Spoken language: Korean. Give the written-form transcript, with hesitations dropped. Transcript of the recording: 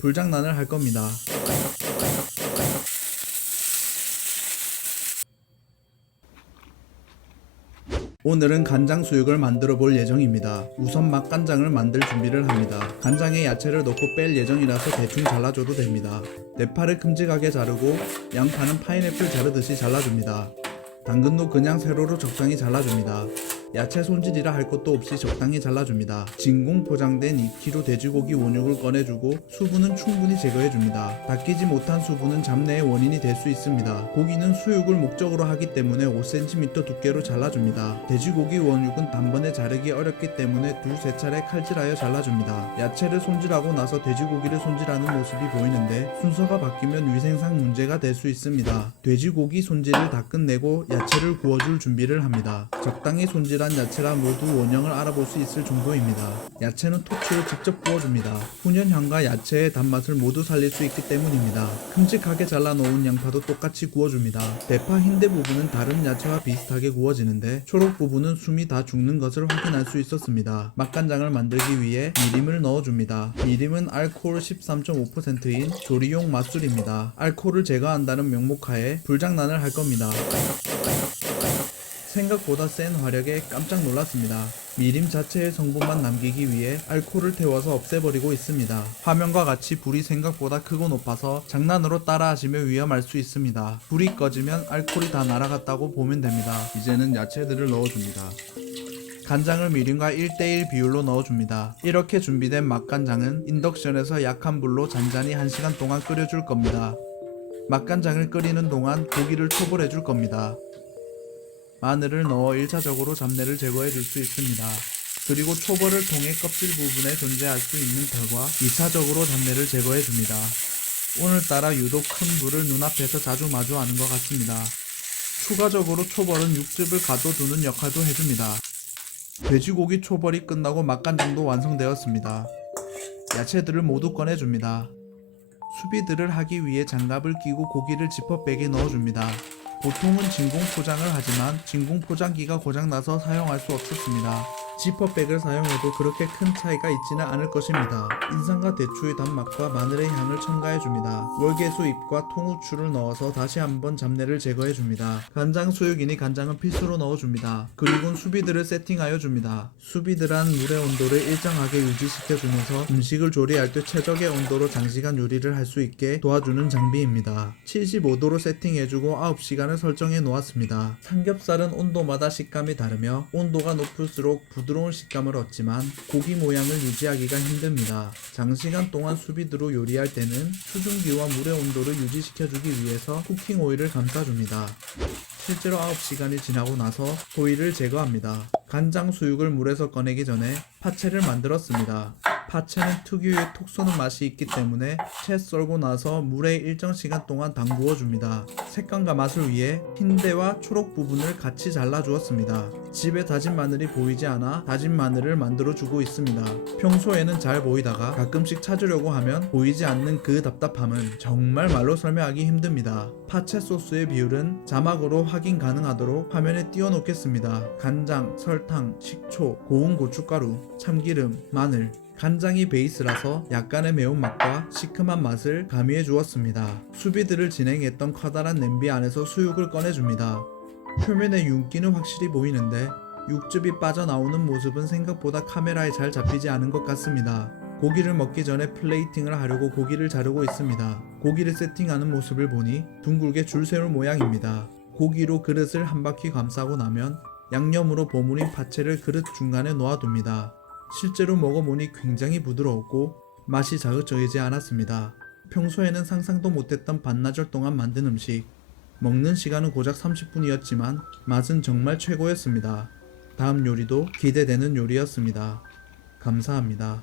불장난을 할 겁니다. 오늘은 간장 수육을 만들어 볼 예정입니다. 우선 맛간장을 만들 준비를 합니다. 간장에 야채를 넣고 뺄 예정이라서 대충 잘라줘도 됩니다. 대파를 큼직하게 자르고 양파는 파인애플 자르듯이 잘라줍니다. 당근도 그냥 세로로 적당히 잘라줍니다. 야채 손질이라 할 것도 없이 적당히 잘라줍니다. 진공 포장된 2kg 돼지고기 원육을 꺼내주고 수분은 충분히 제거해줍니다. 닦이지 못한 수분은 잡내의 원인이 될 수 있습니다. 고기는 수육을 목적으로 하기 때문에 5cm 두께로 잘라줍니다. 돼지고기 원육은 단번에 자르기 어렵기 때문에 두세 차례 칼질하여 잘라줍니다. 야채를 손질하고 나서 돼지고기를 손질하는 모습이 보이는데 순서가 바뀌면 위생상 문제가 될 수 있습니다. 돼지고기 손질을 다 끝내고 야채를 구워줄 준비를 합니다. 적당히 손질한 야채라 모두 원형을 알아볼 수 있을 정도입니다. 야채는 토치로 직접 구워줍니다. 훈연향과 야채의 단맛을 모두 살릴 수 있기 때문입니다. 큼직하게 잘라 놓은 양파도 똑같이 구워줍니다. 대파 흰대 부분은 다른 야채와 비슷하게 구워지는데 초록 부분은 숨이 다 죽는 것을 확인할 수 있었습니다. 맛간장을 만들기 위해 미림을 넣어줍니다. 미림은 알코올 13.5%인 조리용 맛술입니다. 알코올을 제거한다는 명목하에 불장난을 할 겁니다. 생각보다 센 화력에 깜짝 놀랐습니다. 미림 자체의 성분만 남기기 위해 알코올을 태워서 없애버리고 있습니다. 화면과 같이 불이 생각보다 크고 높아서 장난으로 따라하시면 위험할 수 있습니다. 불이 꺼지면 알코올이 다 날아갔다고 보면 됩니다. 이제는 야채들을 넣어줍니다. 간장을 미림과 1:1 비율로 넣어줍니다. 이렇게 준비된 맛간장은 인덕션에서 약한 불로 잔잔히 1시간 동안 끓여줄 겁니다. 맛간장을 끓이는 동안 고기를 초벌해 줄 겁니다. 마늘을 넣어 1차적으로 잡내를 제거해 줄 수 있습니다. 그리고 초벌을 통해 껍질 부분에 존재할 수 있는 털과 2차적으로 잡내를 제거해 줍니다. 오늘따라 유독 큰 불을 눈앞에서 자주 마주하는 것 같습니다. 추가적으로 초벌은 육즙을 가둬두는 역할도 해줍니다. 돼지고기 초벌이 끝나고 맛간장도 완성되었습니다. 야채들을 모두 꺼내줍니다. 수비들을 하기 위해 장갑을 끼고 고기를 지퍼백에 넣어줍니다. 보통은 진공 포장을 하지만 진공 포장기가 고장나서 사용할 수 없었습니다. 지퍼백을 사용해도 그렇게 큰 차이가 있지는 않을 것입니다. 인삼과 대추의 단맛과 마늘의 향을 첨가해줍니다. 월계수 잎과 통후추를 넣어서 다시 한번 잡내를 제거해줍니다. 간장 수육이니 간장은 필수로 넣어줍니다. 그리고 수비들을 세팅하여 줍니다. 수비들한 물의 온도를 일정하게 유지시켜주면서 음식을 조리할 때 최적의 온도로 장시간 요리를 할 수 있게 도와주는 장비입니다. 75도로 세팅해주고 9시간을 설정해 놓았습니다. 삼겹살은 온도마다 식감이 다르며 온도가 높을수록 부드러운 식감을 얻지만 고기 모양을 유지하기가 힘듭니다. 장시간 동안 수비드로 요리할 때는 수증기와 물의 온도를 유지시켜주기 위해서 쿠킹 오일을 감싸줍니다. 실제로 9시간이 지나고 나서 오일을 제거합니다. 간장 수육을 물에서 꺼내기 전에 파채를 만들었습니다. 파채는 특유의 톡 쏘는 맛이 있기 때문에 채 썰고 나서 물에 일정 시간 동안 담그어 줍니다. 색감과 맛을 위해 흰대와 초록 부분을 같이 잘라 주었습니다. 집에 다진 마늘이 보이지 않아 다진 마늘을 만들어 주고 있습니다. 평소에는 잘 보이다가 가끔씩 찾으려고 하면 보이지 않는 그 답답함은 정말 말로 설명하기 힘듭니다. 파채 소스의 비율은 자막으로 확인 가능하도록 화면에 띄워 놓겠습니다. 간장, 설탕, 식초, 고운 고춧가루, 참기름, 마늘. 간장이 베이스라서 약간의 매운맛과 시큼한 맛을 가미해 주었습니다. 수비드를 진행했던 커다란 냄비 안에서 수육을 꺼내줍니다. 표면에 윤기는 확실히 보이는데 육즙이 빠져나오는 모습은 생각보다 카메라에 잘 잡히지 않은 것 같습니다. 고기를 먹기 전에 플레이팅을 하려고 고기를 자르고 있습니다. 고기를 세팅하는 모습을 보니 둥글게 줄 세울 모양입니다. 고기로 그릇을 한 바퀴 감싸고 나면 양념으로 버무린 파채를 그릇 중간에 놓아둡니다. 실제로 먹어보니 굉장히 부드러웠고 맛이 자극적이지 않았습니다. 평소에는 상상도 못했던 반나절 동안 만든 음식. 먹는 시간은 고작 30분이었지만 맛은 정말 최고였습니다. 다음 요리도 기대되는 요리였습니다. 감사합니다.